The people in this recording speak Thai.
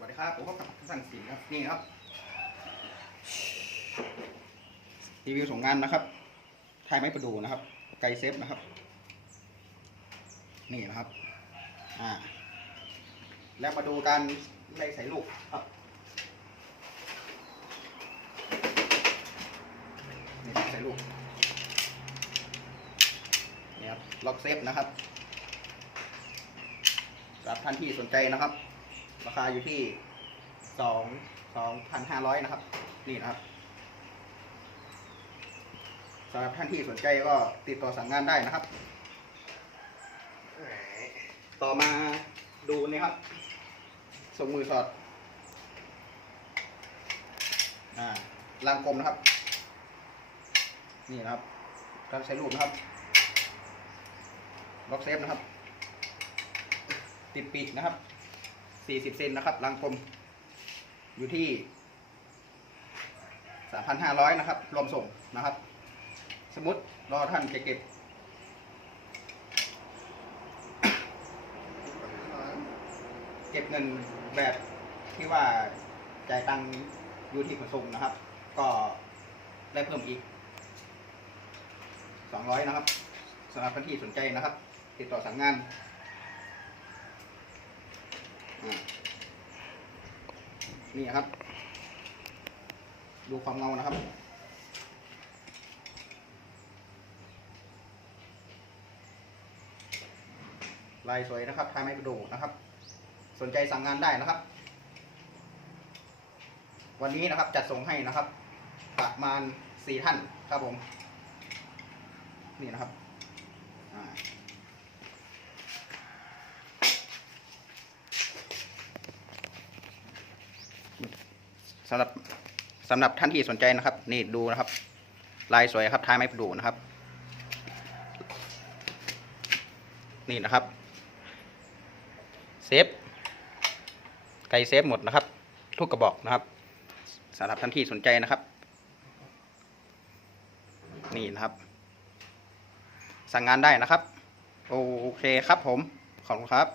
วัสดีครับผมกับสั่งสินครับนี่ครับรีวิวส่งงานนะครับไทยไม้ประดูนะครับ ไกเซฟนะครับ นี่นะครับอ่าแล้วมาดูการไล่ใส่ลูกครับนี่ใส่ลูกนี่ครับล็อกเซฟนะครับสำหรับท่านที่สนใจนะครับ ราคาอยู่ที่สองสองพันห้าร้อยนะครับ นี่นะครับสำหรับท่านที่สนใจก็ติดต่อสั่งงานได้นะครับ ต่อมาดูนี่ครับส่งมือสอดลางกลมนะครับ นี่นะครับการใช้รูปนะครับ ล็อกเซฟนะครับ ติดปีกนะครับ 40เซนนะครับลังกลม อยู่ที่3,500นะครับ รวมส่งนะครับ สมมติรอท่านจะเก็บเก็บเงินแบบที่ว่าจ่ายตังค์อยู่ที่ขนส่งนะครับ ก็ได้เพิ่มอีก 200 นะครับสำหรับท่านที่สนใจนะครับ ติดต่อสั่งงาน นี่ครับ ดูความเงานะครับ ลายสวยนะครับทายไม้กระดูกนะครับ สนใจสั่งงานได้นะครับ วันนี้นะครับจัดส่งให้นะครับ ประมาณสี่ท่านครับผม นี่นะครับ อ่า สำหรับสำหรับท่านที่สนใจนะครับ นี่ดูนะครับ ลายสวยครับท้ายไม้ประดูนะครับ นี่นะครับ เซฟไกเซฟหมดนะครับ ทุกกระบอกนะครับสำหรับท่านที่สนใจนะครับ นี่นะครับ สั่งงานได้นะครับ โอเคครับผม ขอบคุณครับ